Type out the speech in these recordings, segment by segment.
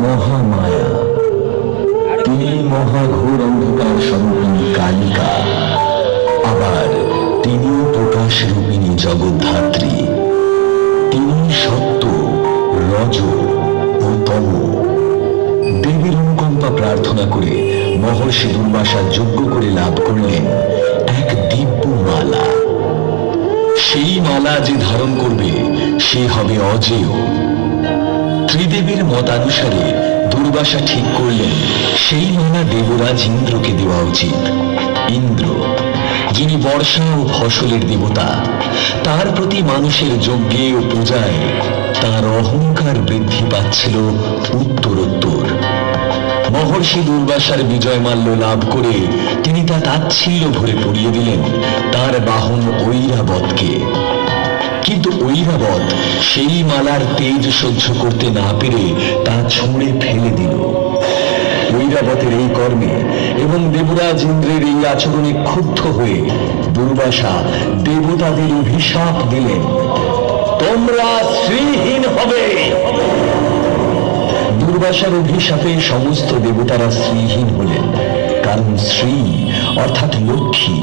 মহামায়া, তিনি মহাঘোর অন্ধকার স্বরূপিণী কালিকা, আবার তিনি প্রকাশ রূপিণী জগদ্ধাত্রী। তিনি সত্য, রজ ও তম। দেবীর অনুকম্পা প্রার্থনা করে মহর্ষি দুর্বাসা যজ্ঞ করে লাভ করলেন এক দিব্য মালা। সেই মালা যে ধারণ করবে সে হবে অজেয়। ত্রিদেবীর মতানুসারে দুর্বাসা ঠিক করলেন সেই মালা দেবরাজ ইন্দ্রকে দেওয়া উচিত। ইন্দ্র, যিনি বর্ষা ও ফসলের দেবতা, তার প্রতি মানুষের যজ্ঞে ও পূজায় তার অহংকার বৃদ্ধি পাচ্ছিল উত্তরোত্তর। মহর্ষি দুর্বাসার বিজয় মাল্য লাভ করে তিনি তা তাচ্ছিল্য ভরে পড়িয়ে দিলেন তার বাহন ঐরাবতকে। কিন্তু ঐরাবত সেই মালার তেজ সহ্য করতে না পেরে তা ছুঁড়ে ফেলে দিল। ঐরাবতের এই কর্মে এবং দেবরাজ ইন্দ্রের এই আচরণে ক্ষুব্ধ হয়ে দুর্বাসা দেবতাদের অভিশাপ দিলেন, তোমরা শ্রীহীন হবে। দুর্বাসার অভিশাপে সমস্ত দেবতারা শ্রীহীন হলেন, কারণ শ্রী অর্থাৎ লক্ষ্মী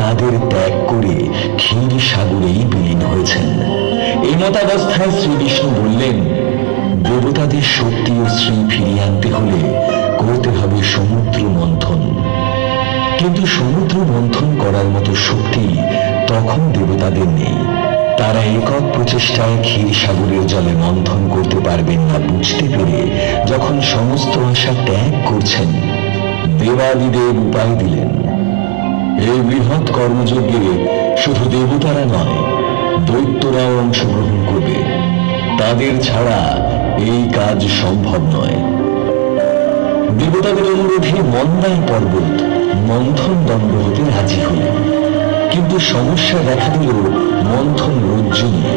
তাদের ত্যাগ করে ক্ষীর সাগরেই বিলীন হয়েছেন। এই মতাবস্থায় শ্রী বিষ্ণু বললেন, দেবতাদের শক্তি ও শ্রী ফিরিয়ে আনতে হলে করতে হবে সমুদ্র মন্থন। কিন্তু সমুদ্র মন্থন করার মতো শক্তি তখন দেবতাদের নেই। তারা একক প্রচেষ্টায় ক্ষীর সাগরের জলে মন্থন করতে পারবেন না বুঝতে পেরে যখন সমস্ত আশা ত্যাগ করছেন, দেবাদিদেব উপায় দিলেন, এই বৃহৎ কর্মযজ্ঞে শুধু দেবতারা নয়, দৈত্যরাও অংশগ্রহণ করবে। তাদের ছাড়া এই কাজ সম্ভব নয়। দেবতাদের অনুরোধে মন্দার পর্বত মন্থন দণ্ড হতে রাজি হলেন। কিন্তু সমস্যা দেখা দিল মন্থন রজ্জু নিয়ে।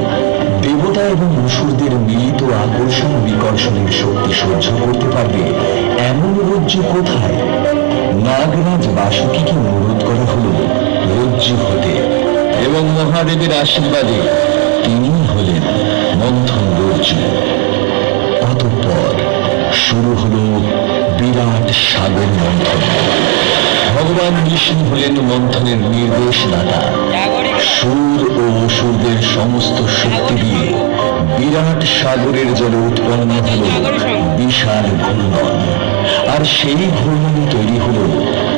দেবতা এবং অসুরদের মিলিত আকর্ষণ বিকর্ষণের শক্তি সহ্য করতে পারবে এমন রজ্জু কোথায়? নাগরাজ বাসুকীকে অনুরোধ করা হলো রজ্জু হতে, এবং মহাদেবের আশীর্বাদে তিনি হলেন মন্থন রজ্জু। অতঃপর শুরু হলো বিরাট সাগর মন্থন। ভগবান বিষ্ণু হলেন মন্থনের নির্দেশদাতা। সুর ও অসুরদের সমস্ত শক্তি দিয়ে বিরাট সাগরের জলে উৎপন্ন হল বিশাল ঘূর্ণন। আর সেই ঘূর্ণনে তৈরি হল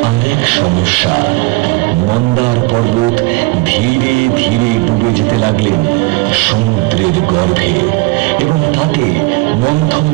আরেক সমস্যা। মন্দার পর্বত ধীরে ধীরে ডুবে যেতে লাগলেন সমুদ্রের গর্ভে, এবং তাতে মন্থন